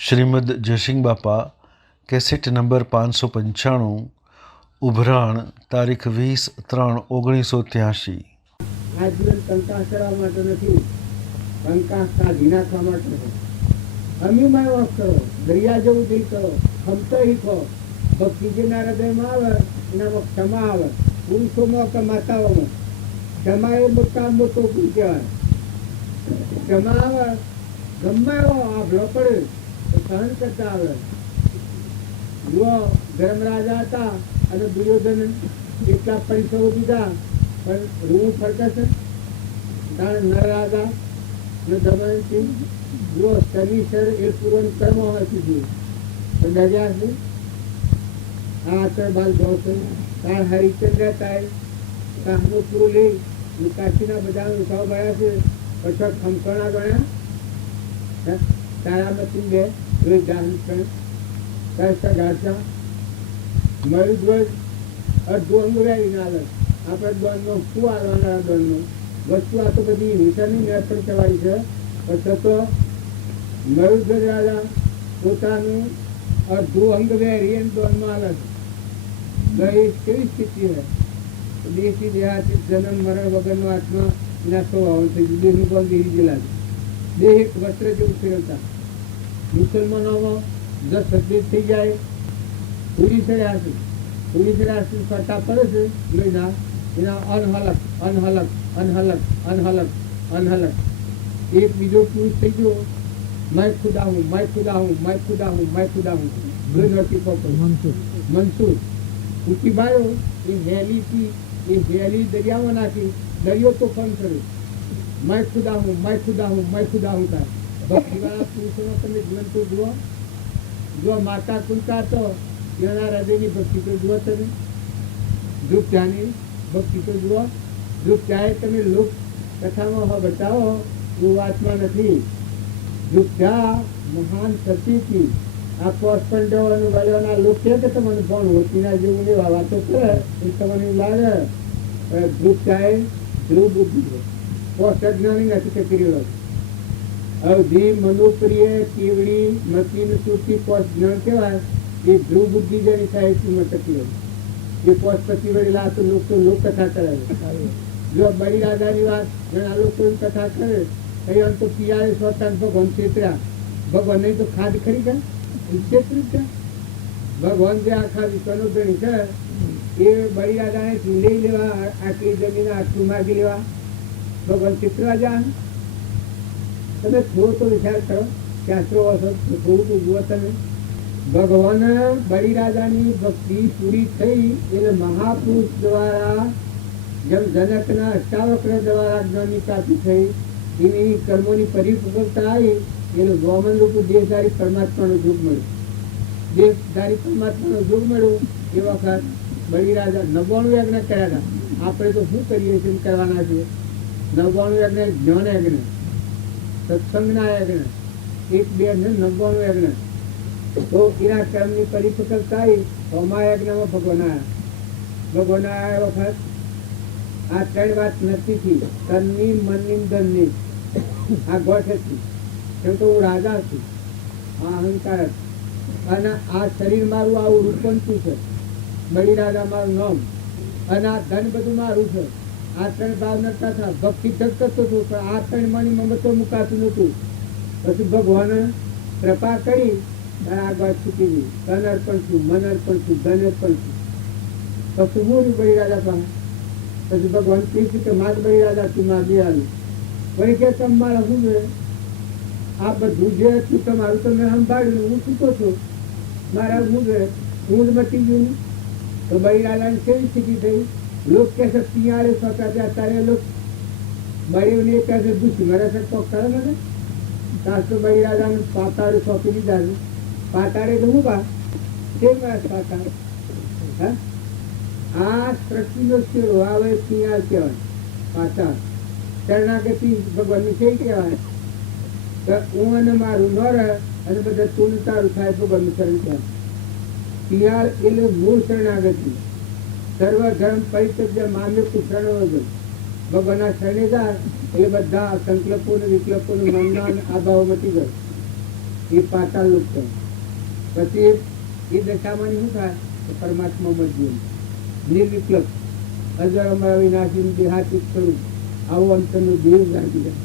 શ્રીમદ જયસિંહ બાપા cassette number 595 ઉભરાણ તારીખ 20/3/1983। આ જીવન કંકાસ કરવા માટે નથી, કંકાસ કાઢી નાખવા માટે છે। અમીમાં વાસ કરો, દરિયા જેવું દિલ કરો, ખમતો શીખો। ભક્તિ જેના હૃદયમાં આવે એનામાં ક્ષમા આવે, પુરુષોમાં કે માતાઓમાં ક્ષમા એ મોટા મોટો ગુણ કહેવાય। ક્ષમા આવે, ગમે એવો આભલો પડે તો સહન કરતા આવે। જુઓ, ધર્મરાજા હતા અને દુર્યોધન એટલા પૈસાઓ દીધા પણ રૂ ફરકે છે। કારણ નરરાજા ને દમયંતી જુઓ શનિશ્ચર એ પૂર્ણ કર્મ હોય કીધું તો ડર્યા છે। આ આચર બાલ જોશે તાર હરિચંદ્ર તાય કામનું પૂરું લઈ કાશીના બધા ઉઠાવ ગયા છે। પછી ખમકણા ગણ્યા તારામતી બે રોજ દાહન કરે કરતા ગાઢા મયુધ્વજ અડધું અંગ વેરી ના આવે। આપણે દ્વંદનો શું આવવાના દ્વંદનો વસ્તુ આ તો બધી હિંસાની નિયંત્રણ કરવાની છે। પછી તો મયુધ્વજ રાજા પોતાનું અડધું અંગ વેરી અને દ્વંદમાં આવે છે। કેવી સ્થિતિ છે? દેશી દેહાતી જન્મ મરણ વગરનો આત્મા એના સ્વભાવ થઈ ગયું। દેહનું પણ દેહી ગયેલા છે। દેહ એક વસ્ત્ર જેવું ફેરવતા મુસલમાનોમાં 10 સદીદ થઈ જાય પૂરી ચડ્યા છે। પૂરી ચડ્યા છે ફરતા પડે છે લોહીના એના અનહલક અનહલક અનહલક અનહલક અનહલક એક બીજો પુરુષ થઈ ગયો मैं खुदा हूँ मैं खुदा हूँ मैं खुदा हूँ मैं खुदा हूँ मंसूर ऊँची बायो ये हेली थी ये हेली दरिया में नाखी दरियो तो फन करे मैं खुदा हूँ मैं खुदा हूँ मैं खुदा हूँ था। भक्ति वाला पुरुषों તમે જીવન તો જુઓ, જો માતા કુંતા તો એના હૃદયની ભક્તિ તો જુઓ તમે, ધ્રુપ ત્યાંની ભક્તિ તો જુઓ। ધ્રુપ ત્યાં તમે લોક કથામાં બતાવો એવું વાતમાં નથી। ધ્રુપ ત્યાં મહાન સતી હતી। આ પોસ્ટપંડોનું વળ્યોના લોક છે કે તમને પણ હોતીના જેવું એવા વાતો કરે એ તમને લાગે ધ્રુપ ત્યાં ધ્રુવ બુદ્ધિ છે, પોસ્ટ અજ્ઞાની નથી કે કર્યો અવધિ મનોપ્રિય કેવડી મતીન સુરતી પોસ્ટ જ્ઞાન કહેવાય એ ધ્રુવ બુદ્ધિ જેની સાહિત્યમાં ટકી હોય એ પોસ્ટપતિ વળેલા તો લોક કથા કરે। જો બળી રાજાની વાત ઘણા લોકો કથા કરે અહીંયા તો પિયાળે સ્વતંત્ર ભગવાન છેતર્યા। ભગવાન નહીં તો ખાદ ખરી ગયા છેતરી ગયા। ભગવાન જે આખા વિશ્વનો ધણી છે એ બળી રાજાને લઈ લેવા આટલી જમીન આટલું માગી લેવા ભગવાન છેતરવા જાય। તમે થોડો તો વિચાર કરો, શાસ્ત્રો હશો થોડું તો જુઓ તમે। ભગવાન બળી રાજાની ભક્તિ પૂરી થઈ એને મહાપુરુષ દ્વારા જેમ જનકના અષ્ટાવક્ર દ્વારા જ્ઞાની પ્રાપ્તિ થઈ એની કર્મોની પરિપક્વતા આવી એનું ગોમન રૂપ દેહધારી પરમાત્માનો યુગ મળ્યો। દેહધારી પરમાત્માનો યુગ મળ્યો એ વખત બળી રાજા 99 યજ્ઞ કર્યા હતા। આપણે તો શું કરીએ છીએ કરવાના છીએ? 99 યજ્ઞ જ્ઞાન યજ્ઞ, સત્સંગના યજ્ઞ, 1 2 ને 99 યજ્ઞ। તો એના કર્મની પરિપક્વતા આવી હોમા યજ્ઞમાં ભગવાન આવ્યા। ભગવાન આવ્યા વખત આ 3 વાત નથી થઈ, તનની મનની ધનની આ ગોઠ હતી કેમ તો હું રાજા છું, આ અહંકાર અને આ શરીર મારું આવું રૂપંતું છે, બળી રાજા મારું નામ અને આ ધન બધું મારું છે। આ 3 ભાવ નતા થા, ભક્તિ જગતો હતો પણ આ 3 મણીમાં મતો મુકાતું નહોતું। પછી ભગવાને કૃપા કરી આ ગોઠ છૂટી ગઈ। તન અર્પણ છું, મન અર્પણ છું, ધન અર્પણ છું। પછી હું બળી રાજા પાસે પછી ભગવાન કહે છે કે માગ બળી રાજા તું માગી આવ્યું વળી કે તમે મારા શું છે આ બધું જે હતું તમારું તમે સંભાળ્યું હું છૂટો છું મારા શું છે હું જ મટી ગયું। તો બળી રાજાની કેવી સ્થિતિ થઈ? લોક કહે છે પિયાળે સોંપ્યા ત્યાં તારે લોક બળીઓને કહે છે દુઃખી મારે છે તો કરે મને ત્યાં તો બળી રાજાને પાતાળે સોંપી દીધા છે। પાતાળે તો હું બા કેમ પાતાળ હા આ સૃષ્ટિનો છેડો આવે પિયાળ કહેવાય પાતાળ। શરણાગતિ ભગવાનની કઈ કહેવાય તો હું અને મારું ન રહે અને બધા તું તારું થાય ભગવાનનું શરણ કહેવાય। પિયાળ એટલે મૂળ શરણાગતિ, સર્વ ધર્મ પરિત્યજ્ય મામ્ય શરણો ભગવાનના શરણે જાય એટલે બધા સંકલ્પો ને વિકલ્પો નું મનના આ ભાવ મટી ગયો। એ પાતાળ લોક કહે. પછી એ દશામાં શું થાય તો પરમાત્મામાં જીવન નિર્વિકલ્પ અજર અમર અવિનાશી દેહાતીત સ્વરૂપ આવો અંતરનું દેવ જાગી જાય.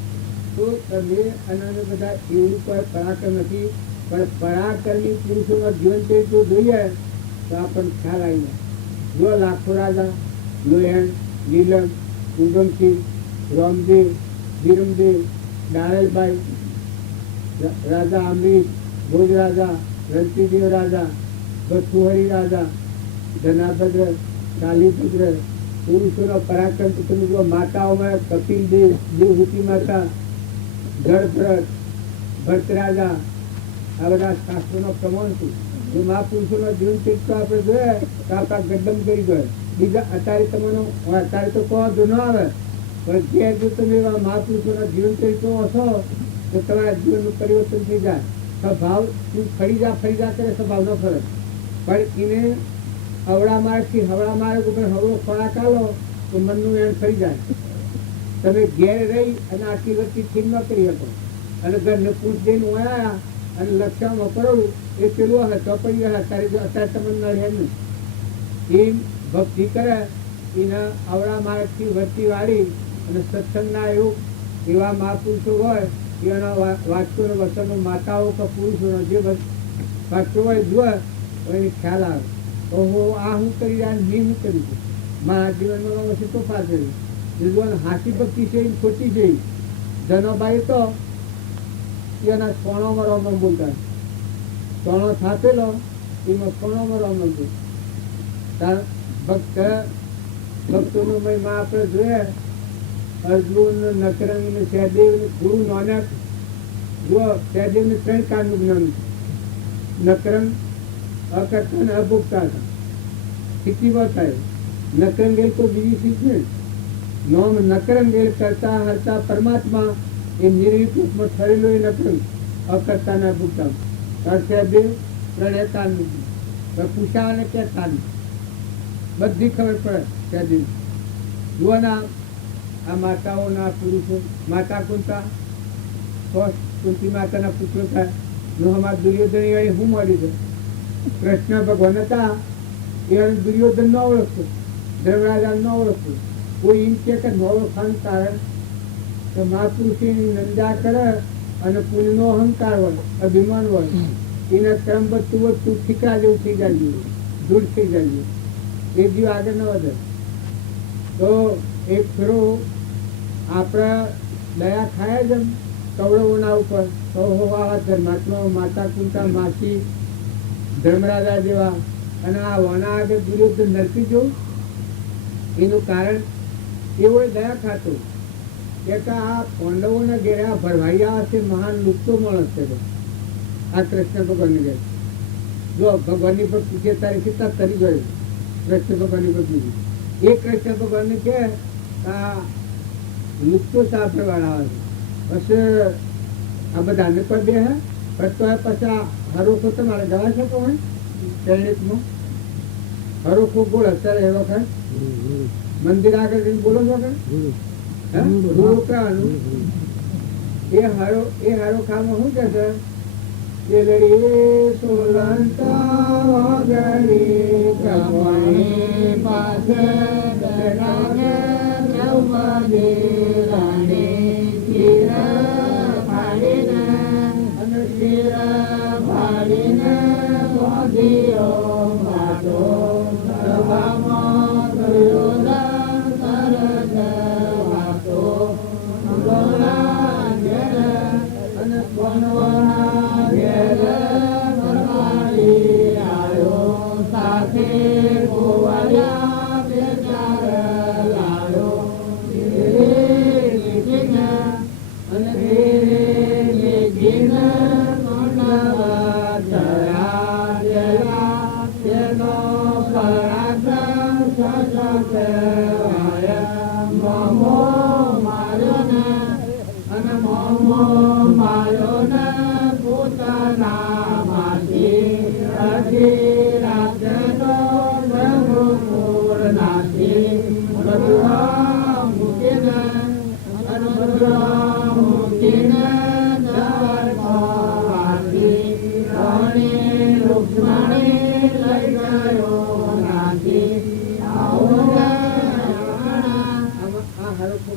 તો તમે અને બધા એવું કોઈ પરાક્રમ નથી, પણ પરાક્રમી પુરુષોના જીવન ચરિત્રો જોઈએ તો આપણને ખ્યાલ આવી જાય. જો લાખો રાજા લોહેણ, નીલમ, ઉધમસિંહ, રામદેવ, ધીરમદેવ, ડાળલભાઈ, રાજા અમરીશ, ભોજ રાજા, રણતીદેવ રાજા, ભથુહરી રાજા, ધનાભદ્ર, કાલીભદ્ર, પુરુષોનો પરાક્રમ તમે જો માતાઓમાં કપિલ દેવ, દેવહૂતિ માતા, જળભરત, ભટ્ટ રાજા, આ બધા શાસ્ત્રોનો પ્રમાણ છે. જો મહાપુરુષોનો જીવન ચરિત્ર આપણે જોઈએ તો આપણા ગડ્ડમ કરી ગયા. બીજા અત્યારે તમારો અત્યારે તો કોઈ વાંધો ન આવે, પણ જે જો તમે એવા મહાપુરુષોના જીવન ચરિત્રો હશો તો તમારા જીવનનું પરિવર્તન થઈ જાય. સ્વભાવ તું ફરી જા કરે, સ્વભાવ ન ફરે. પણ એને હવળા માર્ગથી હવળા માર્ગ ઉપર હવળો ખોરાક આલો તો મનનું એણ ફરી જાય. તમે ઘેર રહી અને આટલી વસ્તી ઠીક ન કરી શકો અને ઘરને પૂછ દઈને ઓળાયા અને લક્ષણમાં પડવું એ પેલું હશે તો પડી ગયા. અત્યારે તમને નડે નહીં. એ ભક્તિ કરે એના અવળા માર્ગથી વસ્તી વાળી અને સત્સંગના એવા મહાપુરુષો હોય એના વાક્યોનો વચનો માતાઓ કે પુરુષોનો જે વાક્યો હોય જુએ તો એને ખ્યાલ આવે. ઓહો આ હું કરી રહ્યા મેં હું કર્યું છું, મારા જીવનમાં વસ્તુ તો પાસે બીજું હાસી ભક્તિ છે એ ખોટી છે. ધનોભાઈ તો એના સોણોમાં રોમન બોલતા, સોણો થાપેલો એમાં સોણોમાં રોમન બોલતા. ભક્તોનું મહિમા આપણે જોઈએ. અર્જુન, નકરંગ, સહદેવ, ગુરુ નાનક. જો સહદેવને 3 કાળનું જ્ઞાન. નકરંગ અકર્તા ને અભોગતા હતા, સ્થિતિમાં થાય. નકરંગેલ કોઈ બીજી સ્થિતિ નહીં. નોમ નકરંગેલ કરતા હરતા પરમાત્મા એ નિર્વિકલ્પમાં ઠરેલો એ નકરંગ અકર્તા ને અભોગતા. સહદેવ પ્રણેતા પૂછા અને કહેતા બધી ખબર પડે. સહદેવ જુઓના આ માતાઓના પુરુષો. માતા કુંતા કુંતી માતાના પુત્રો થાય. અમારા દુર્યોધન એ શું મળી છે? કૃષ્ણ ભગવાન હતા એ દુર્યોધન ન ઓળખતો, ધર્મરાજા ન ઓળખતો. કોઈ એમ કે ન ઓળખાનું કારણ તો મહાપુરુષની નિંદા કરે અને પુણ્યનો અહંકાર હોય, અભિમાન હોય, એને ક્રમ વધતું ઠીકરા જેવું થઈ જાય, દૂર થઈ જાય. એ જીવ આગળ ન વધે. તો એક ફેરો આપણે દયા ખાય જ કૌરવોના ઉપર તો આવા ધર્માત્મા માતા કુંતા, માસી, ધર્મરાજા જેવા અને આ વના આગળ દુર્યોધન નરકી જવું એનું કારણ એવો દયા ખાતો કે આ પાંડવોના ઘેરે આ ભરવાઈયા હશે મહાન લુપ્તો માણસ છે. આ કૃષ્ણ ભગવાનને ઘેર જો ભગવાનની પર પૂછે તારી સીતા તરી ગયો. કૃષ્ણ ભગવાનની પર પૂછ્યું એ કૃષ્ણ ભગવાનને કે આ લુપ્તો સાફર વાળા આવે છે. બસ આ બધાને પર બે હે પણ તો પછી હરોખો તમારે ગવા શકો હોય શરણિકમાં હરોખો બોલ અત્યારે એ વખત મંદિર આગળ જઈને બોલો છો કે એ હારો ખામાં શું કે છે?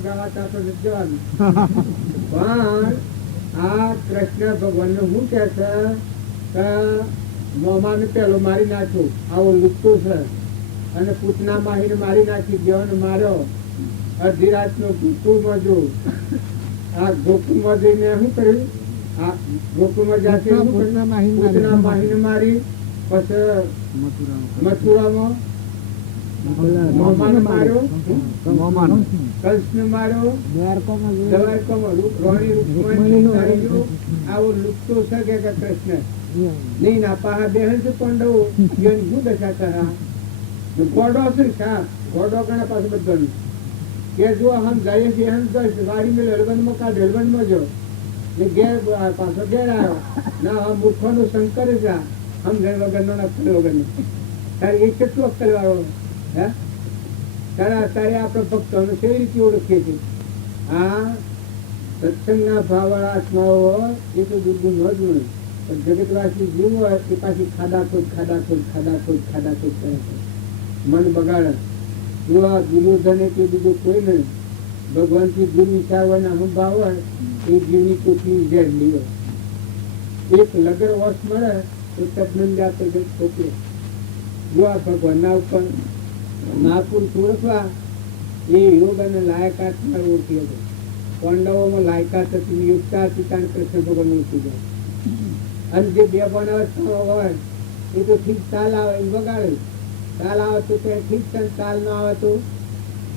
ગાવાતા તો નથી જવાનું. પણ આ કૃષ્ણ ભગવાન નું શું કે છે કે મોમાને પેલો મારી નાખ્યો, આવો લુકતો છે, અને પૂતના માહીને મારી નાખી, દેવને માર્યો, અડધી રાતનો ગોકુળમાં જો, આ ગોકુળમાં જઈને શું કર્યું, આ ગોકુળમાં જાતે પૂતના માહીને મારી, પછી મથુરામાં મોમાને માર્યો, કંસને માર્યો, દ્વારકામાં રાણી રૂકમણી મારી ગયો. આવો લુકતો છે કે કૃષ્ણ નહીં ના પાહા બેહન છે પાંડવો એની શું દશા કરા ગોડો છે સાપ ગોડો કણા પાસે બધાનું કે જો હમ જઈએ બેહન દસ વાડી મેં હલવનમાં કાઢ હલવનમાં જો ને ઘેર પાછો ઘેર આવ્યો ના હમ મૂર્ખોનું શંકર છે હમ ઘર વગરનો ના ફળ વગરનો તારે એ કેટલું અક્કલ વાળો હે તારે આપણે ભક્તોને કેવી રીતે ઓળખીએ છીએ. આ સત્સંગના ભાવવાળા આત્માઓ હોય એ તો દુર્ગુણ ન જ હોય, પણ જગતવાસી જીવ હોય એ પાછી ખાડાખોદ કરે છે, મન બગાડે. એવા દુર્યોધને કે બીજું કોઈ નહીં, ભગવાનથી દૂર વિચારવાના અનુભાવ હોય એ જીવની કોઠી ઝેરલી હોય. એક લગર વર્ષ મળે તો તદ્દન જાતે પોતે જો આ ભગવાનના ઉપર મહાપુરુષ ઓળખવા એ યોગ અને લાયકાતમાં ઓળખી હતો. પાંડવોમાં લાયકાત હતી, યોગતા હતી, કારણ કૃષ્ણ ભગવાન ઓળખી જાય. અને જે બે બનાવસ્થાઓ હોય એ તો ઠીક તાલ આવે એ વગાડે, તાલ આવે તો ઠીક છે, તાલ ન આવે તો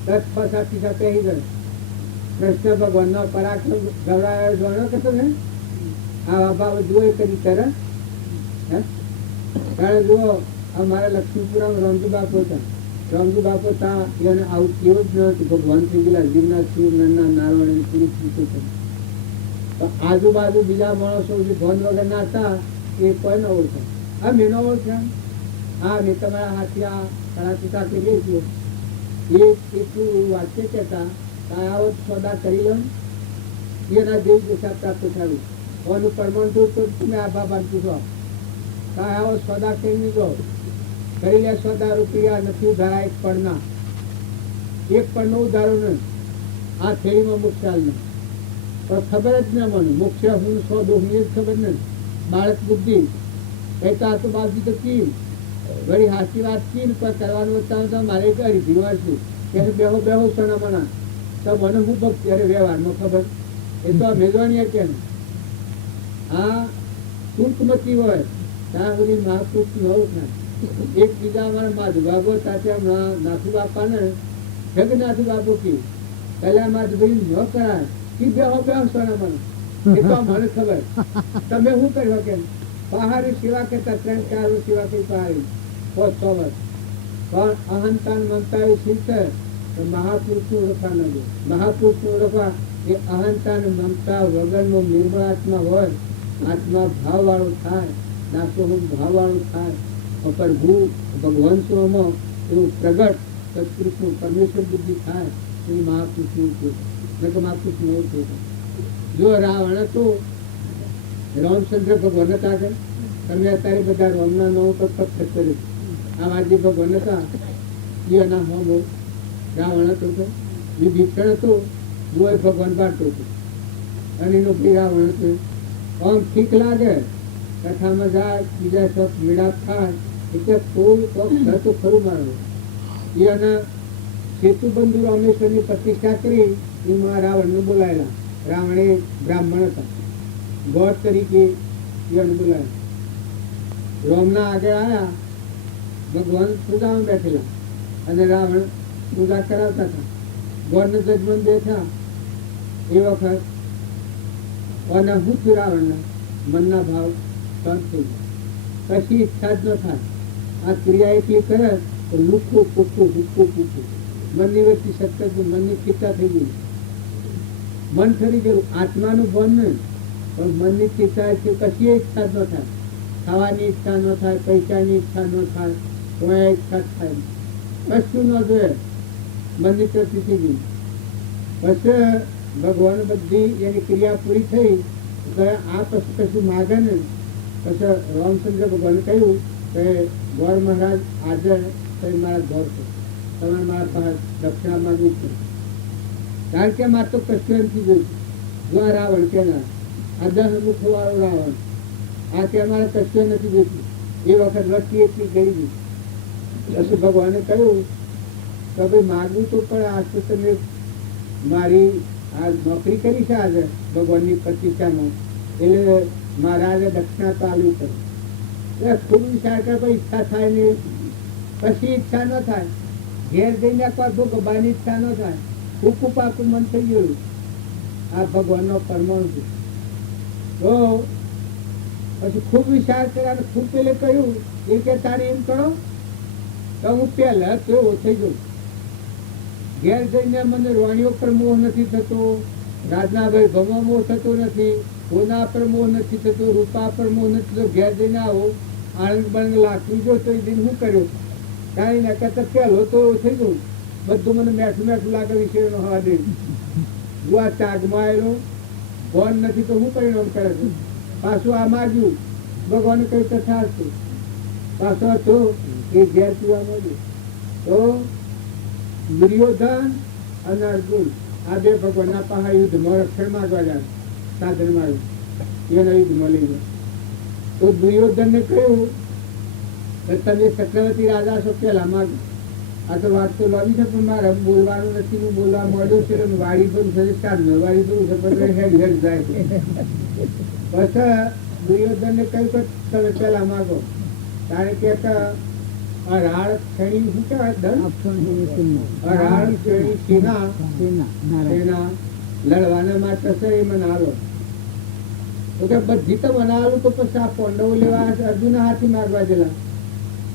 10 સાથે થઈ જાય. કૃષ્ણ ભગવાનનો પરાક્રમ ગવડાવ્યો જોડો કે તમે આ બાબા જુઓ કરી તરત હે કારણ જુઓ અમારા લક્ષ્મીપુરામાં રામજી બાપુ હતા. રામજી બાપુ ત્યાં એને આવું કેવું જ નહોતું. ભગવાન થઈ ગયેલા જીવના શિવ નરના નારાયણ પુરુષ પૂછું. તો આજુબાજુ બીજા માણસો જે ભણ વગર ના હતા એ કોઈ ન ઓળખે. હા મેં ન ઓળખે. હા મેં તમારા હાથી આ કળાકુટા કરીએ છીએ એ એટલું વાક્ય કહેતા આવો સોદા કરી લો એના જેવી દિશા પ્રાપ્ત થયું. ઓનું પ્રમાણ થયું તો તમે આ બાબા પૂછો આવો સોદા કરી લીધો કરી લે સોદા રૂપિયા નથી ઉધારા એક પડના ઉધારો નહીં. આ થેરીમાં મુખ્યાલ નહીં પણ ખબર જ ના મને મુખ્ય હું સોદો હું એ જ ખબર નહીં. બાળક બુદ્ધિ કહેતા તો બાજુ તો કીમ ઘડી હાચી વાત કીમ પણ કરવાનું બતાવતા મારે કરી જીવા છું કે બેહો સોના મના તો મને હું ભક્તિ અરે વ્યવહારમાં ખબર એ તો આ મેજવાની કે આ શુલ્કમતી હોય ત્યાં સુધી મહાપુરુષ ન ઓળખાય. એક બીજા અમારા માધુ બાબો સાથે નાથુ બાપાને જગનાથુ બાબુ કી પહેલા માધુભાઈ ન કરાય કે બેહો સોના મના એ તો મને ખબર. તમે શું કર્યો કેમ પહાડી સેવા કરતા 3-4 વર્ષ સેવા કરી પહાડી 5-6 વર્ષ પણ અહંતા મમતા એ શીખે તો મહાપુરુષનું ઓળખવા ન દે. મહાપુરુષનું ઓળખવા એ અહંતા અને મમતા વગરનો નિર્મળ આત્મા હોય. આત્મા ભાવવાળો થાય, નાશોહમ ભાવવાળો થાય, પ્રભુ ભગવાન સ્વમાં એવું પ્રગટ સત્પુરુષનું પરમેશ્વર બુદ્ધિ થાય એ મહાપુરુષનું ઉપયોગ ન તો મહાપુરુષનું એવું થયું. જો રાવણ હતો રામચંદ્ર ભગવાન હતા કે તમે અત્યારે બધા રામના નામ પર પથ્થર કર્યું. આવા જે ભગવાન હતા એના હોમ રાવણ હતો તો વિભીષણ હતો જો એ ભગવાન બાળતો હતો અને એનો ભાઈ રાવણ હતો. આમ ઠીક લાગે કથામાં જાય બીજા શોખ મેળાપ થાય એટલે કોઈ કોક તો ખરું મારવું. એના સેતુબંધુ રામેશ્વરની પ્રતિષ્ઠા કરી એમાં રાવણને બોલાયેલા. રાવણે બ્રાહ્મણ હતા ગોળ તરીકે એને બોલાયા. રામના આગળ આવ્યા ભગવાન પૂજામાં બેઠેલા અને રાવણ પૂજા કરાવતા હતા. ગોળને જજમન બેઠા એ વખત અને હું છું રાવણના મનના ભાવ શાંત થઈ ગયા. કશી ઈચ્છા જ ન થાય. આ ક્રિયા એટલી કરે તો લુખું પૂખું મનની વચ્ચે સતત મનની ચિંતા થઈ ગઈ. મન ફરી ગયું આત્માનું ભણ નહીં પણ મનની ચિંતા કશી ઈચ્છા જ ન થાય. ખાવાની ઈચ્છા ન થાય, પૈસાની ઈચ્છા ન થાય, કોઈ ઈચ્છા થાય કશું ન જોઈએ. મનની તૃપ્તિ થઈ ગઈ. પછી ભગવાન બધી એની ક્રિયા પૂરી થઈ આ પછી કશું માગે ને પછી રામચંદ્ર ભગવાને કહ્યું કે ગોર મહારાજ આજે મારા ઘર છે તમે મારા પાસે દક્ષિણા માગવું છે. કારણ કે મારે તો કશું નથી જોયું. જો આ રાવણ કેનાર, આ 10 મુખ વાળો રાવણ, આ કે અમારે કશું નથી જોયું. એ વખત વસ્તી એટલી ગઈ ગઈ. પછી ભગવાને કહ્યું કે ભાઈ માગવું તો પણ આજ તો તમે મારી આ નોકરી કરી છે આજે ભગવાનની પ્રતિષ્ઠામાં, એટલે મહારાજે દક્ષિણા તો આલવી પડે. એટલે ખૂબ વિચાર કરે પણ ઈચ્છા થાય નહીં. પછી ઈચ્છા ન થાય, ઘેર જઈને ભગવાનની ઈચ્છા ન થાય. કુકુ પાકું મન થઈ ગયું આ ભગવાનનો પરમાણુ છે. તો પછી ખૂબ વિચાર કર્યા, ખૂબ પેલે કહ્યું એ કે તારે એમ કરો તો હું પહેલા તો એવો થઈ ગયો. ઘેર જઈને મને રોણીઓ પર મોહ નથી થતો, રાજના વૈભવમાં મોહ થતો નથી, સોના પર મોહ નથી થતો, રૂપા પર મોહ નથી થતો. ઘેર જઈને આવો આણંદ બણંદ લાખું જો તો એ દિન શું કર્યો? કાંઈ ના કરતા પહેલો તો થઈ ગયું. બધું મને મેઠું મેઠું લાગે વિષયનો હવા દે. જો આ ચાગમાં આવેલો ભણ નથી તો શું પરિણામ કરે છે? પાછું આ માગ્યું, ભગવાને કહ્યું તથા હતું. પાછો હતો એ ઘેર પીવા મળ્યું. તો દુર્યોધન અને અર્જુન આ બે ભગવાનના પાસે યુદ્ધમાં રક્ષણ માંગવા જાય, સાધન માંગ્યું, એના યુદ્ધમાં લઈ જાય. તો દુર્યોધનને કહ્યું કે તમે ચક્રવર્તી રાજા છો, પેલા માગો. આ તો વાત તો લાવી છે પણ મારે બોલવાનું નથી. હું બોલવા માંડ્યો છે, વાડી પણ છે, સાધનો વાડી પણ છે, પણ હેડ હેડ જાય છે. પછી દુર્યોધનને કહ્યું કે તમે પેલા માગો. કારણ કે અરાળ શ્રેણી શું કહેવાય? અરાળ શ્રેણી સેના લડવાના માટે છે એ મને આલો. તો કે બધી તો મને આલું તો પછી આ પાંડવો લેવા અર્જુન હાથી માગવા ગયેલા.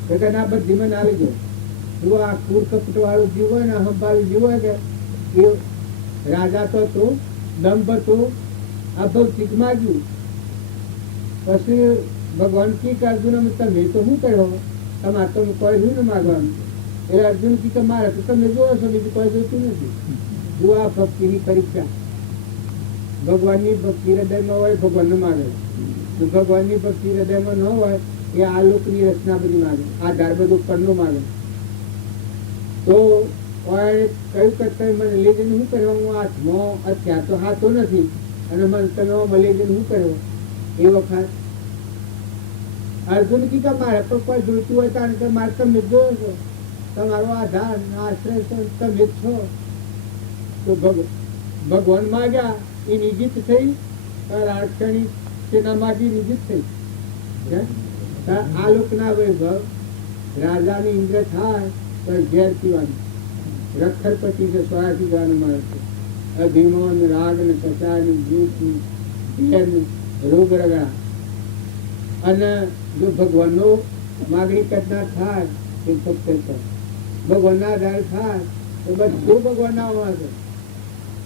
તો કે ના, બધી મને આલી દો. જો આ કૂર કપટ વાળું જીવ હોય ને, અહંભાવી જીવ હોય કે એ રાજા તો હતો, દંભ હતો, આ ભૌતિક માગ્યું. પછી ભગવાન કી કે અર્જુન તમે તો શું કર્યો? તમારે તો કહ્યું ને માગવાનું. એટલે અર્જુન કી કે મારે તો તમે જોવો છો, બીજું કોઈ જોતું નથી. જો આ ભક્તિની પરીક્ષા. ભગવાનની ભક્તિ હૃદયમાં હોય ભગવાનને માગે. જો ભગવાનની ભક્તિ હૃદયમાં ન હોય એ આ લોકની રચના બધી માગે, આધાર બધું પરનો માગે. તો કયું કરતા મને લઈ જઈને શું કર્યો? હું હાથમાં અત્યાર તો હાથો નથી અને મને તમે લઈ જઈને શું કર્યો? એ વખત અર્જુન કી કે મારે પણ કોઈ જોઈતું હોય કારણ કે મારે તમે જોયો છો, તમારો આધાર આશ્રય તમે જ છો. તો ભગવાન માગ્યા એ નિજીત થઈ, રાક્ષણી સેના માગી નિજીત થઈ. આ લોકના વૈભવ રાજાની ઇન્દ્ર થાય તો ઘેર પીવાનું. રખરપતિ છે, સ્વરાથી ગાનું મળે છે. અભિમાન રાગ ને કચાની જીત રોગ રગડા. અને જો ભગવાનનો માગણી કરનાર થાય તો ફક્ત ભગવાનના આધાર થાય તો બધું ભગવાનના છે.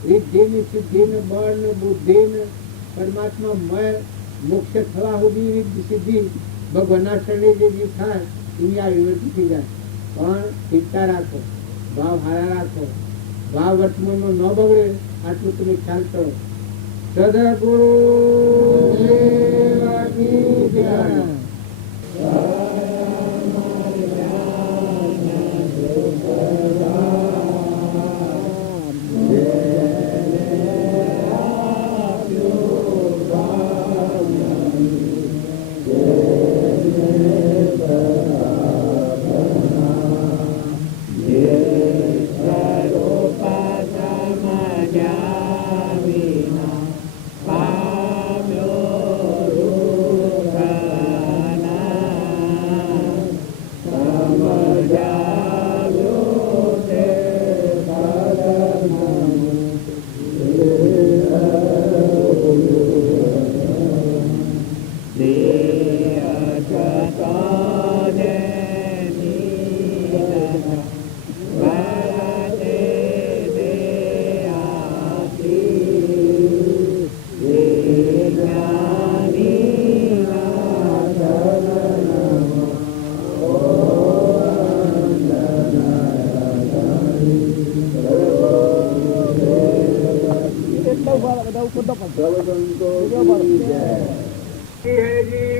રિદ્ધિ ને સિદ્ધિ ને બળ ને બુદ્ધિ ને પરમાત્મા મય મોક્ષ થવા સુધી રિદ્ધિ સિદ્ધિ ભગવાનના શરણે જે જીવ થાય એની આ વિવૃત્તિ થઈ જાય. પણ ચિંતા રાખો, ભાવ હારા રાખો, ભાવ વર્તમાનમાં ન બગડે આટલું તમે ખ્યાલ કરો. સદગુરુ દેવકી જય.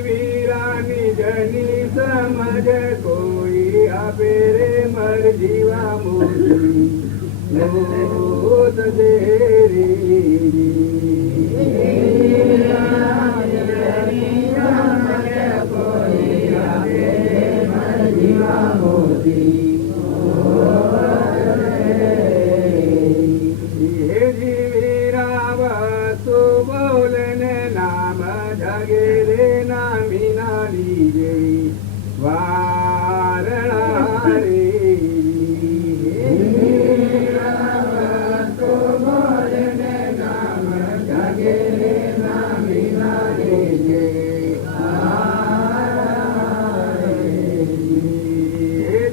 વીરાની જની સમજ કોઈ આપે રે મર જીવા મોતી લોત દેરી બોલને નામ જગેરે નામી ના લીજે વારણા રે બોલને નામ જગેરે નામી ના લીજે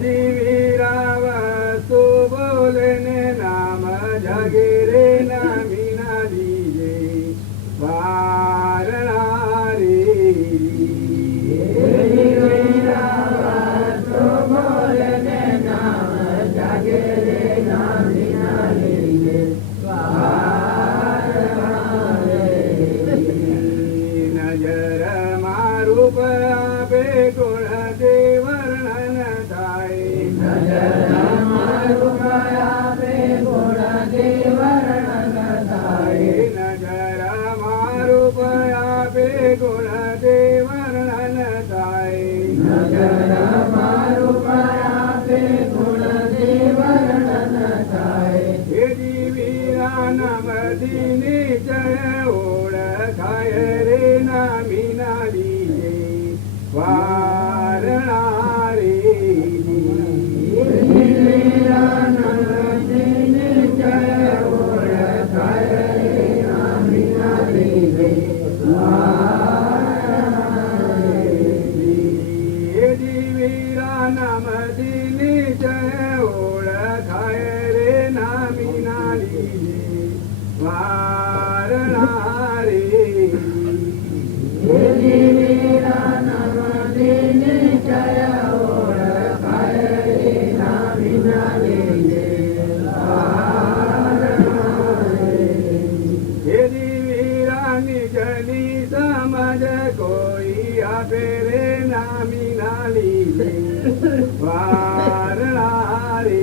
જીવીરા વસ્તુ બોલને નામ જગેરે નામી ના લીજે વારણા રે નજર મારું આપે ગુણ દે વર્ણન થાય નજર મારું આપે ગુણ દે વર્ણન થાય નજર મારું આપે ગુણ દે વર્ણન થાય નજર મારું આપે ગુણ દે વર્ણન થાય હે જીવીરા નામ દીની જય ઓળખાય રે નામી ના લીજે વારણા રે જીવીરા નામ દીની જય ઓળખાય રે નામી ના લીજે જીવીરા નામ દીની જય ઓળખાય રે નામી ના લીજે વારણા રે જીવીરા નામ દીની જય ઓળખાય રે નામી ના લીજે નિજની સમજ કોઈ આપે રે નામી ના લીજે વારણા રે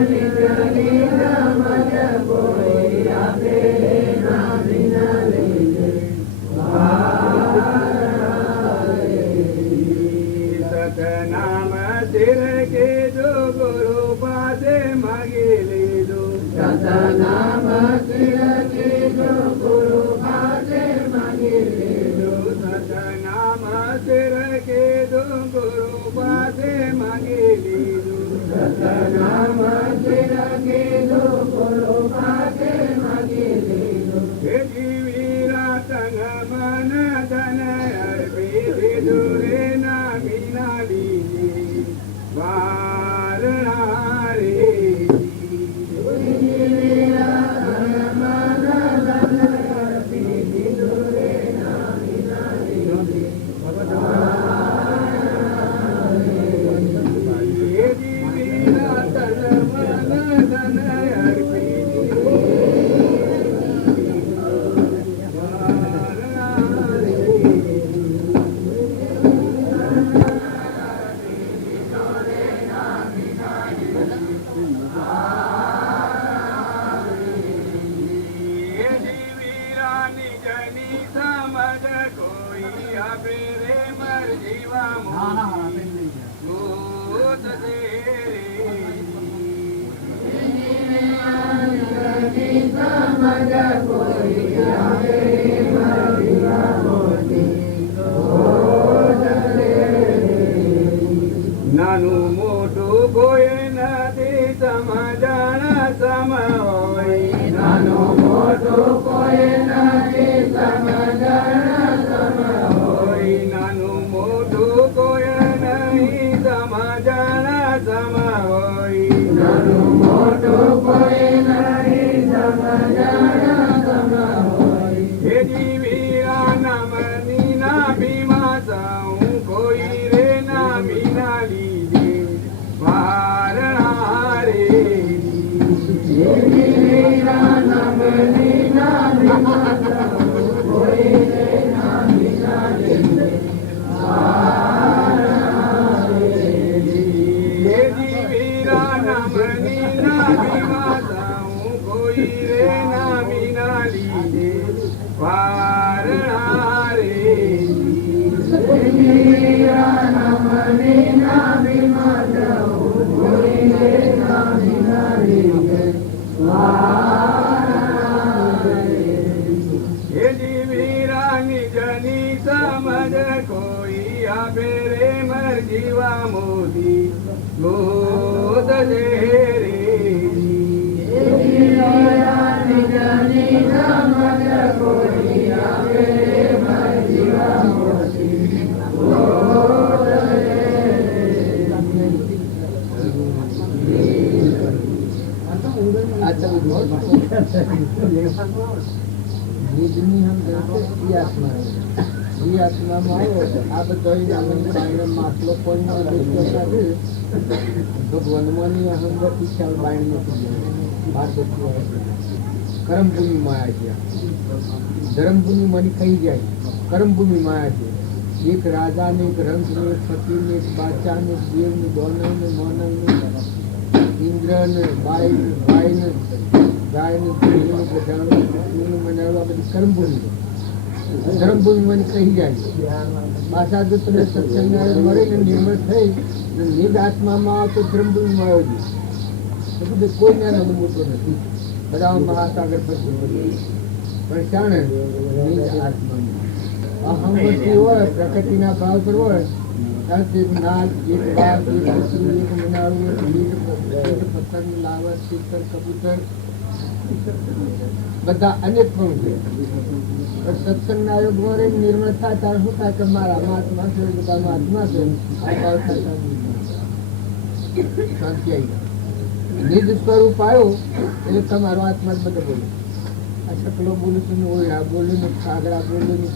નિજની સમજ કોઈ આપે રે નામી ના લીજે વારણા રે સતનામ તિર કે જો ગુરુ પાસે માગી લીધું સતનામ તિર કે જો ગુરુ પાસે માગી લીધું સતનામ તિર કે જો ગુરુ પાસે માગી લીધું સતનામ તિર કે જો ગુરુ પાસે માગી લીધું હે જીવીરા તન મન ધન અર્પી દીધું રે નામી ના લીજે વારણા રે નાનું મોટું કોઈ નથી સમજણ સમ હોય નાનું મોટું કોઈ નથી સમજણ સમ હોય નાનું મોટું કોઈ નહીં સમજણ સમ હોય નાનું મોટું કોઈ નહીં સમજણ સમ હોય હે જીવીરા નામની ના ભીમા સૌ કોઈ રે નામી ના લીજે વારણા રે જીવીરા નામની ના ભીમા સૌ કોઈ રે નામી ના લીજે વારણા રે હે જીવીરા રામ જ કોઈ આપે રે મર જીવા મોદી ગોદ દે રે કરમભૂમિ માયા છે. ધર્મભૂમિ મને કહી જાય કરમભૂમિ માયા છે. એક રાજા ને એક રંગ ને એક ફકીર ને એક બાદશાહ ને એક દેવ ને દોનવ ને મોનવ ને ઇન્દ્ર ને બાઈ ને ભાઈ ને ગાય ને ભેંસ ને ગધાડો ને મનાડો આ બધી કર્મભૂમિ છે. ધર્મભૂમિ મને કહી જાય. પાછા જો તમે સત્સંગ મળે ને નિર્મળ થઈ નિજ આત્મામાં આવો તો ધર્મભૂમિ મળ્યો છે. બધું કોઈ જ્ઞાન અનુભૂતો નથી. બધા મહાસાગર પછી પણ જાણે નિજ આત્મામાં અહમ વસ્તુ હોય પ્રકૃતિના ભાવ પર હોય એક નાગ એક બાગ એક કૂતરું એક મનાળું એક ભીડ પતંગ લાવત શીતળ કબૂતર બધા અનેક પણ છે. સત્સંગના યોગમાં રહીને નિર્મળ થાય ત્યારે શું થાય કે મારા આત્મા છે બધાનો આત્મા છે આ ભાવ થાય શાંતિ આવી. નિજ સ્વરૂપ આવ્યો એટલે તમારો આત્મા જ બધો બોલે. આ શકલો બોલું છું ને ઓળા બોલું ને ખાગડા બોલું ને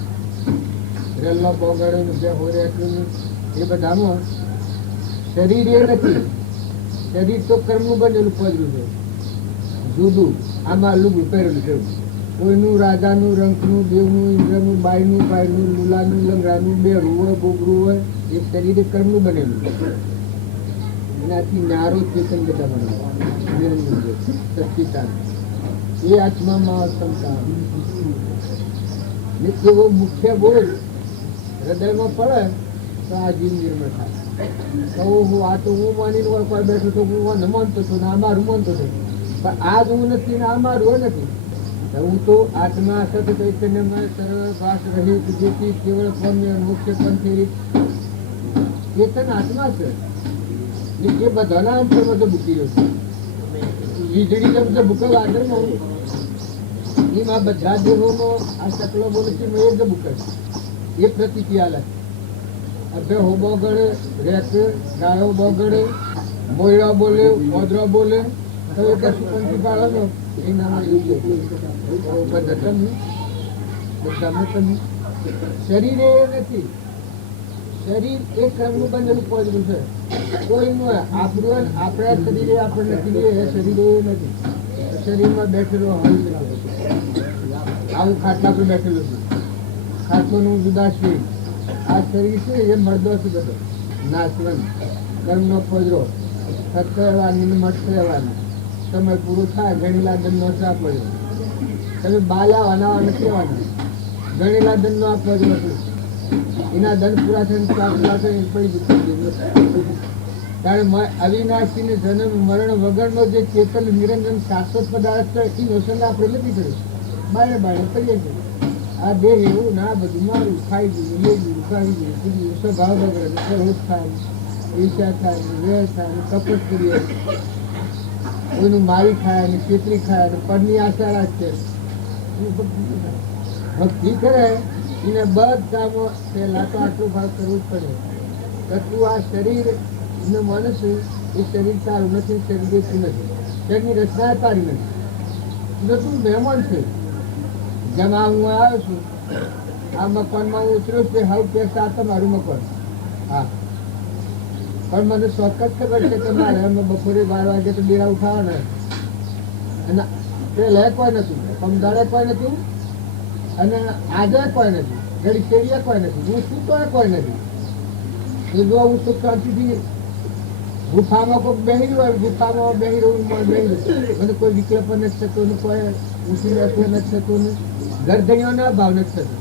રેલ્લો બોગડે ને બે હોરે એટલું એ બધામાં શરીર એ નથી. શરીર તો કર્મનું બનેલું પદરું છે જુદું. આમાં લુગડું પહેરેલું છે. કોઈનું રાજાનું રંગનું દેવનું ઇન્દ્રનું બાયનું પાયનું લુલાનું લંગડાનું બેડું હોય બોગરું હોય એ શરીર કર્મનું બનેલું. એનાથી નારો ચેતન બધા બનાવે સચ્ચિતાન એ આત્મામાં ક્ષમતા ને એવો મુખ્ય બોલ હૃદયમાં પડે તો આ જીવ નિર્મળ થાય. તો હું આ તો હું માનીને હોય કોઈ બેઠું તો હું ન માનતો હતો ને આ મારું માનતો હતો પણ આ જ હું નથી ને આ મારું નથી. હું તો આત્મા સત ચૈતન્યમાં સર્વભાસ રહી જેથી કેવળ પમ્ય મુખ્ય પંથેરી ચેતન આત્મા છે ને એ બધાના અંતરમાં તો મૂકી રહ્યો છે. વીજળી જેમ છે ભૂકલ આગળમાં એમાં બધા દેહોમાં આ શકલો બોલે છે એ જ ભૂકે એ પ્રતિક્રિયા લે. અભે હો બગડે રેત ગાયો બગડે મોયડા બોલે ઓદરા બોલે તો એ પશુ પંખી પાડે એ નામ શરીર એ નથી. શરીર એ ક્રમનું બનેલું પોજવું છે. કોઈનું આપણું આપણા શરીરે આપણે નથી એ શરીર એ નથી. શરીરમાં બેઠેલો હલ આવું ખાટલા પર બેઠેલું છું. ખાટલોનું જુદા છે. આ શરીર છે એ મરદો છે બધો નાશવંત કર્મનો પોજરો સત્ય રહેવાની મઠ રહેવાની. સમય પૂરો થાય ગણેલા દંડનો શ્રાપ પડ્યો. તમે બાલા અનાવા નથી રહેવાના. ગણેલા દંડનો આ પોજરો છે. એના દંડ પૂરા થઈને શ્રાપ પૂરા થઈને પડી જતું. કારણ અવિનાશી ને જન્મ મરણ વગરનો જે ચેતન નિરંજન શાશ્વત પદાર્થ છે એ નોશન આપણે નથી કર્યું. બારે બારે કરીએ છીએ. આ દેહ એવું ના બધું મારું ખાઈ ગયું લઈ ગયું ખાઈ ગયું સ્વભાવ બગડે રોજ થાય ઈચ્છા થાય વેર થાય કપટ કરીએ કોઈનું મારી ખાય ને ચેતરી ખાય ને પરની આશા રાખે. ભક્તિ કરે એને બધામાં પહેલા તો આટલું ભાગ કરવું જ પડે કે તું આ શરીર ને મનુષ્ય એ શરીર તારું નથી. શરીર દેખતું નથી. શરીરની રચના તારી નથી. તું મહેમાન છે. જેમ આ હું આવ્યો છું આ મકાનમાં હું ઉતર્યો છું હવે પૈસા આ તમારું મકાન. હા પણ મને ચોક્કસ ખબર છે કે મારે અમે બપોરે 12 વાગે તો ડેરા ઉઠાવવાના અને પેલા કોઈ નથી પમદાડે કોઈ નથી અને આજે કોઈ નથી ઘડી શેરીએ કોઈ નથી હું શું તો કોઈ નથી. એ જો હું સુખ શાંતિથી ગુફામાં કોઈ બેહી રહ્યું હોય ગુફામાં બેહી રહ્યું બેહી રહ્યું મને કોઈ વિકલ્પ નથી થતો ને કોઈ ઊંચી બેસવું નથી થતું ને ગરદણીઓના ભાવ નથી થતો.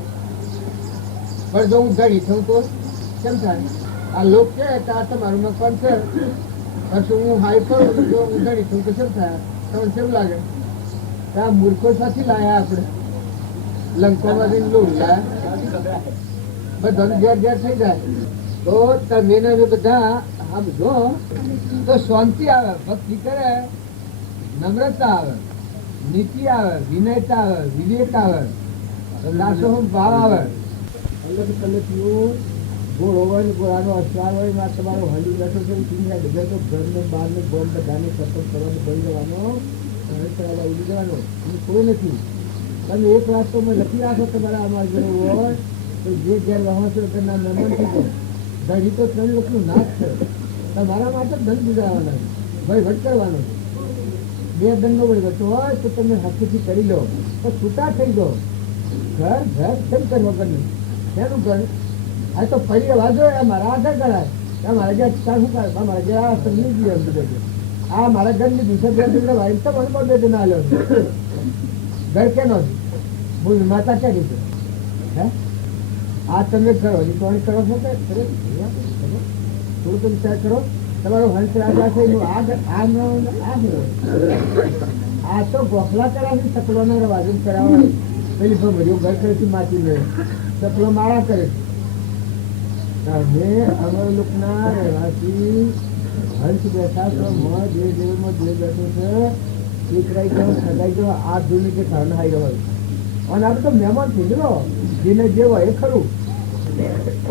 પણ જો હું ઘડી થઉં તો કેમ થાય? આ લોક છે કે આ તમારું મકાન છે પછી હું હાઈ કરું જો હું ઘડી થઉં તો કેમ થાય? તમને કેમ લાગે? આ મૂર્ખો સાથે લાયા આપણે લંકામાં જઈને લોક લાયા બધાને ઘેર ઘેર થઈ જાય તો તમે ને અમે બધા સમજો તો શાંતિ આવે, ભક્તિ કરે, નમ્રતા આવે, નીતિ આવે, વિનયતા આવે, વિવેક આવે, લાસો ભાવ આવે. અલગ કલકનું ગોળ હોય ને ગોળાનો અસવાર હોય ને તમારો હલી બેઠો છે બધા તો ઘરને બહારને ગોળ બધાને ખતમ કરવાનું કરી દેવાનો, ઉડી જવાનો કોઈ નથી. તમે એક વાત તો લખી રાખો તમારા અમારા જેવું હોય તો જે ઘેર રહો છો તેના મહેમાન થઈ જાય. ઘડી તો 3 લોકોનું નાશ છે. તમારા માટે ધન ગુજારવાના, વહીવટ કરવાનો. 2 ધનનો વહીવટ હોય તો તમે હકથી કરી લો, તો છૂટા થઈ દો. ઘર ઘર કેમ કરવા વગરનું શેનું ઘર? આ તો ફરી અવાજ હોય, મારા આધાર કરાય, મારા ઘેર શું કરે, મારા ઘેર આ સમજી ગયો આ મારા ઘરની દુસરા ઘર વાઈફ તો મને પણ 2 જણા આવ્યો ઘર કે નથી બોલ માતા ક્યાં દીધું હે? આ તમે કરો કોણ કરો છો કે થોડું તો વિચાર કરો. તમારો હંસ રાજા છે એનું આ તો ગોખલા કરાવી સકલોનો રવાજ કરાવવાનું. પેલી ભમરીઓ ઘર કરે છે માટી લે સકલો માળા કરે છે. તમે અમારા લોકોના રહેવાથી હંસ બેઠા તો જે દેવમાં જે બેઠો છે ચીકરાઈ ગયો, સગાઈ ગયો, આ ધૂની કે ખાણ હાઈ ગયો. અને આપણે તો મહેમાન થઈ ગયો જેને જે હોય એ ખરું.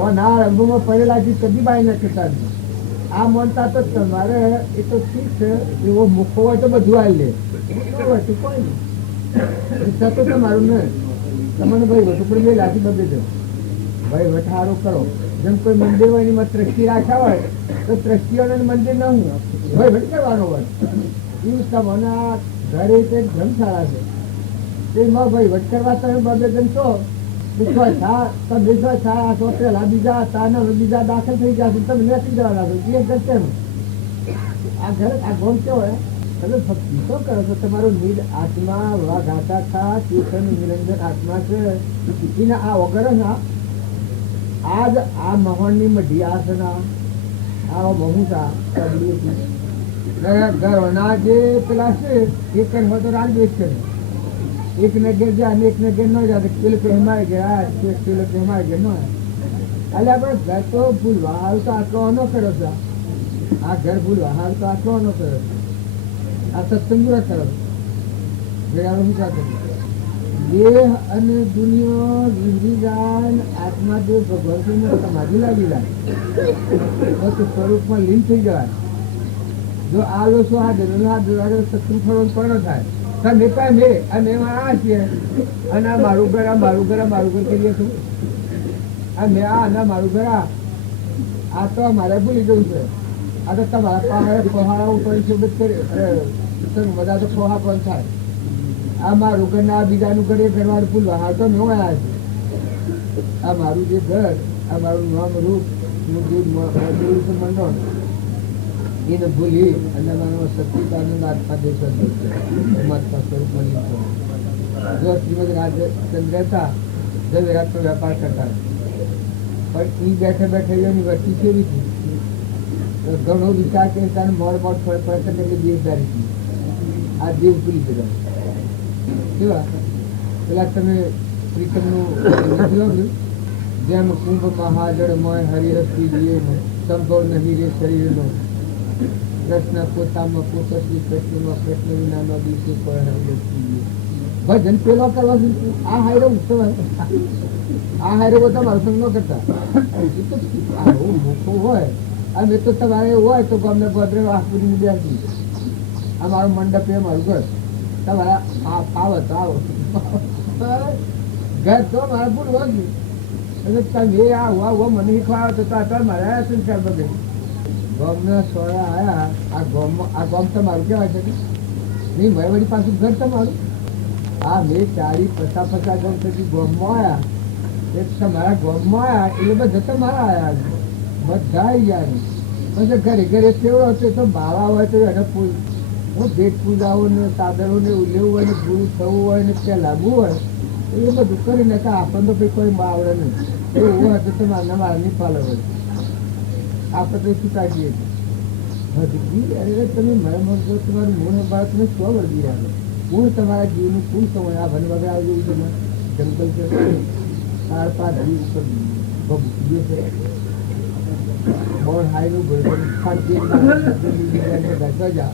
અને આ રંગોમાં પડેલા જે કદી બાઈ નથી થતા. આ માનતા તો તમારે એ તો ઠીક છે, એવો મુખો હોય તો બધું આવી લે હોય તો કોઈ નહીં તો તમારું ને તમને ભાઈ વટુ પણ બે લાગી બધે દો ભાઈ વઠારો કરો. જેમ કોઈ મંદિર હોય એની ત્રષ્ટિ રાખ્યા હોય તો ત્રષ્ટિઓને મંદિર ન હું ભાઈ વટ કરવાનો હોય. એ તમને આ ઘરે તે ધર્મશાળા છે તેમાં ભાઈ વટ કરવા તમે બધે જમશો બીજા દાખલ થઈ જશે તમે નથી જવાના છો. આ ઘર આ ગોમ કેવો હોય તમે ભક્તિ તો કરો છો. તમારો નીલ આત્મા વાઘાતા થા ચેતન નિરંજન આત્મા છે એના આ વગર ના આજ આ મહોણની મઢી આસના આ મહુસા ઘરોના જે પેલા છે એક હોય તો રાજ વેચ કરે. એક ને ઘેર જાય અને એક ને ઘેર ન જાય પેલું પહેમાય ગયા પેલું પહેમાય ગયા ન એટલે આપણે ઘર તો ભૂલવા હાલ તો આટલો ન કર્યો છે. આ ઘર ભૂલવા હાલ તો આટલો ન કર્યો. આ સત્સંગ કરો શું દેહ અને દુનિયા વિંધી જાય આત્મા જે ભગવાન સમાધિ લાગી જાય તો સ્વરૂપમાં લીન થઈ જવાય. જો આ લોકો આ જન્મ સત્સંગ થવાનું પણ થાય તમે મેં અને એમાં આ છીએ અને આ મારું ઘર આ મારું ઘર આ મારું ઘર કરીએ છું. આ મેં આ ના મારું ઘર આ તો મારે ભૂલી ગયું છે. આ તો તમારા પાસે પહાડા ઉપર બધા તો પહા પણ થાય. આ મારું ઘર ના બીજાનું ઘર એ ઘરવાળું ભૂલવા હાલ તો મેં આવ્યા છે. આ મારું જે ઘર આ મારું નામ રૂપ જે મંડળ એને ભૂલી અને મારા સચિદાનંદ આત્મા દેશ સ્વરૂપમાં જો શ્રીમદ રાજચંદ્ર હતા જે વિરાટનો વેપાર કરતા પણ એ બેઠે બેઠે એની વસ્તી કેવી હતી ઘણો વિચાર કે તારે મોડ મોડ ફરક એટલે દેવદારી હતી. આ દેવ ભૂલી ગયા કેવા પેલા તમે પ્રીતમનું જેમ કુંભ મહાજળમય હરિરસી લીએ સંભવ નહીં રે શરીરનો કૃષ્ણ પોતામાં પોતા શ્રી કૃષ્ણમાં કૃષ્ણ વિનાનો દિવસે ભજન પેલો કરવા આ હાયરો ઉત્સવ આ હાયરો બધા મારો સંગ ન કરતા મોટું હોય અને તો તમારે એવું હોય તો ગમે ભદ્ર વાસપુરી બેસી આ મારું મંડપ એ મારું ઘર તમારા આવો તો આવો ઘર તો મારા ભૂલ હોય એટલે તમે આવો મને શીખવાડો તો મારા સંસાર બગડે. ગોમના સોળા આવ્યા આ ગોમ તમારું કહેવાય છે નહીં મયવડી પાછું ઘર તમારું. આ મેં 40-50 ગોમ થકી ગોમમાં આવ્યા એક તમારા ગોમમાં આવ્યા એટલે બધા તમારા આવ્યા બધા આવી ગયા. પછી ઘરે ઘરે કેવડો હતો તો બાવા હોય તો એને હું ભેટ પૂજાઓ ને સાદરોને ઉલેવું હોય ને પૂરું થવું હોય ને ત્યાં લાગવું હોય એ બધું કરીને આપણને તો કોઈ આવડે નહીં એવું હોય તો તમારા મારા નહીં પાલે હોય આપણે તો છૂટા જઈએ અરે તમે મારા મન તમારું મૂળ બાળક તમે 100 વળગી રહ્યા પૂર્ણ તમારા જીવનું પૂર્ણ સમય આ ભન વગર આવી ગયું છે જંગલ છે 4-5 જીવ ઉપર બોલ હાઈનું ઘટવા જા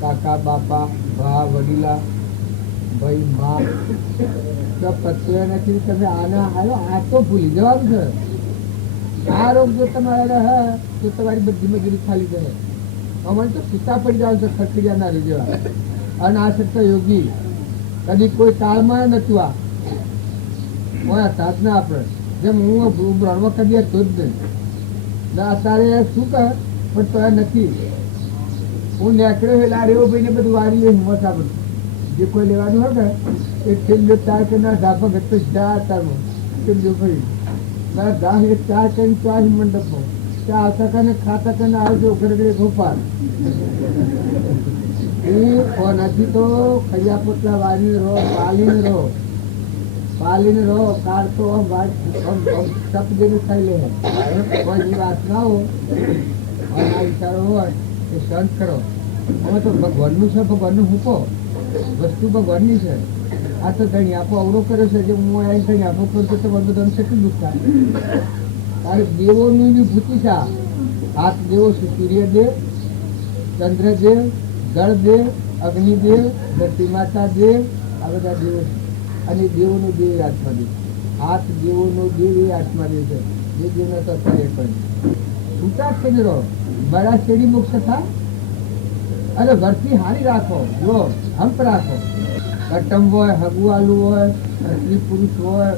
કાકા બાપા ભા વડીલા ભાઈ મા તો પ્રત્યય નથી. તમે આના હાલો આ તો ભૂલી જવાનું છે. આ રોગ જો તમારે રહે તો તમારી બધી મજૂરી ખાલી જાય. અમને તો સીતા પડી જાવ છે ખખડિયા ના જેવા. અને આ સત્ય યોગી કદી કોઈ કાળમાં નતું આ હતા જ ના આપણે જેમ હું બ્રહ્મ કદી તો જ નહીં ના અત્યારે શું કહે પણ તો નથી. હું નેકળ્યો લાડ્યો ભાઈ ને બધું વારી હિંમત આ બધું જે કોઈ લેવાનું હોય ને એ છેલ્લો ચાર કરના ધાબા ઘટતો જા તારમાં છેલ્લો ભાઈ મારા ગાહ એક ચાર કરીને ચાર મંડપમાં ચા આવતા કરીને ખાતા કરીને આવજો ઘરે ગોપાલ એ નથી તો ખૈયા પોટલા વાળીને રહો પાલીને રહો કાર તો તપ જેને ખાઈ લે કોઈ વાત ના હો અને આ વિચારો હોય એ સહન કરો. અમે તો ભગવાનનું છે, ભગવાનનું મૂકો વસ્તુ ભગવાનની છે. આ તો ધણી આપો અવરો કર્યો છે જે હું અહીં ધણી આપો કરું તો બધું ધન કેટલું દુઃખ થાય. તારે દેવોની વિભૂતિ છે. હાથ દેવો છે સૂર્યદેવ, ચંદ્રદેવ, જળદેવ, અગ્નિદેવ, ધરતી માતા દેવ, આ બધા દેવો છે. અને દેવોનો દેવ એ આત્માદેવ. હાથ દેવોનો દેવ એ આત્માદેવ છે. જે દેવનો તો અત્યારે પણ છૂટા થઈને રહો. બરા શેરી મોક્ષ થાય અને વર્તી હારી રાખો. જો હંપ રાખો. કટંબ હોય, હગુઆલુ હોય, સ્ત્રી પુરુષ હોય,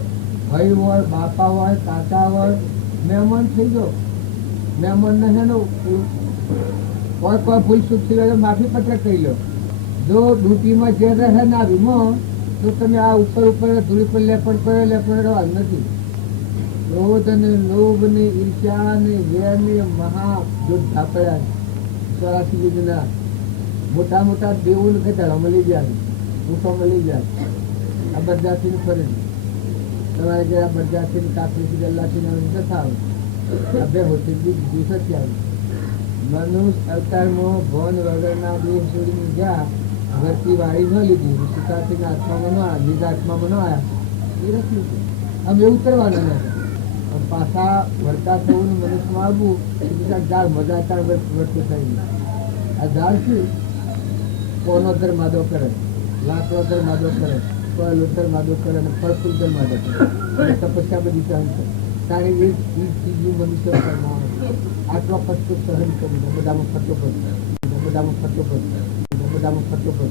ભાઈ હોય, બાપા હોય, કાકા હોય, મહેમાન થઈ જાઓ. મહેમાન ને છે ને કોઈ ભૂલ ચૂક થઈ ગયો માફી પત્ર કહી લો. જો ડ્યુટીમાં જે રહે ના વીમો તો તમે આ ઉપર ધૂળી પર લેપણ રહેવા નથી. ક્રોધ ને લોભ ને ઈર્ષ્યા ને વેર ને મહા યોદ્ધા પડ્યા 84 યુદ્ધના મોટા મોટા દેવોને ઘટાડો મળી જાય, ઊંટો મળી જાય. આ બરજાથી ફરે તમારે ઘરે આ બરજાથી કાકરી ગલ્લાથી નથી આવે. આ બે હોતી દિવસ જ આવે. મનુષ્ય અવતારમાં ભવન વગરના દેહ છોડીને ગયા ઘરથી વાળી ન લીધી સીતાથી આત્મામાં ન આવ્યા, બીજા આત્મામાં ન આવ્યા. એ રખલું છે. આમ એવું કરવાનું નથી. પાછા વળતા થવું મનુષ્યમાં આવવું બીજા ઝાડ મજા ચાર વર્તું થઈ ગયું. આ ઝાડ શું કોનો ધર્માદો કરે, લાકડો ધર્માદો કરે, કોઈ ધર્માદો કરે અને ફળ ફૂલ ધર્માદો કરે. તપસ્યા બધી સહન કરે. તારી એ ચીજનું મનુષ્ય આટલો કષ્ટ સહન કરીને બધામાં ખર્ચો કરશે, બધામાં ખર્ચો કરશે, બધામાં ખર્ચો કરશે.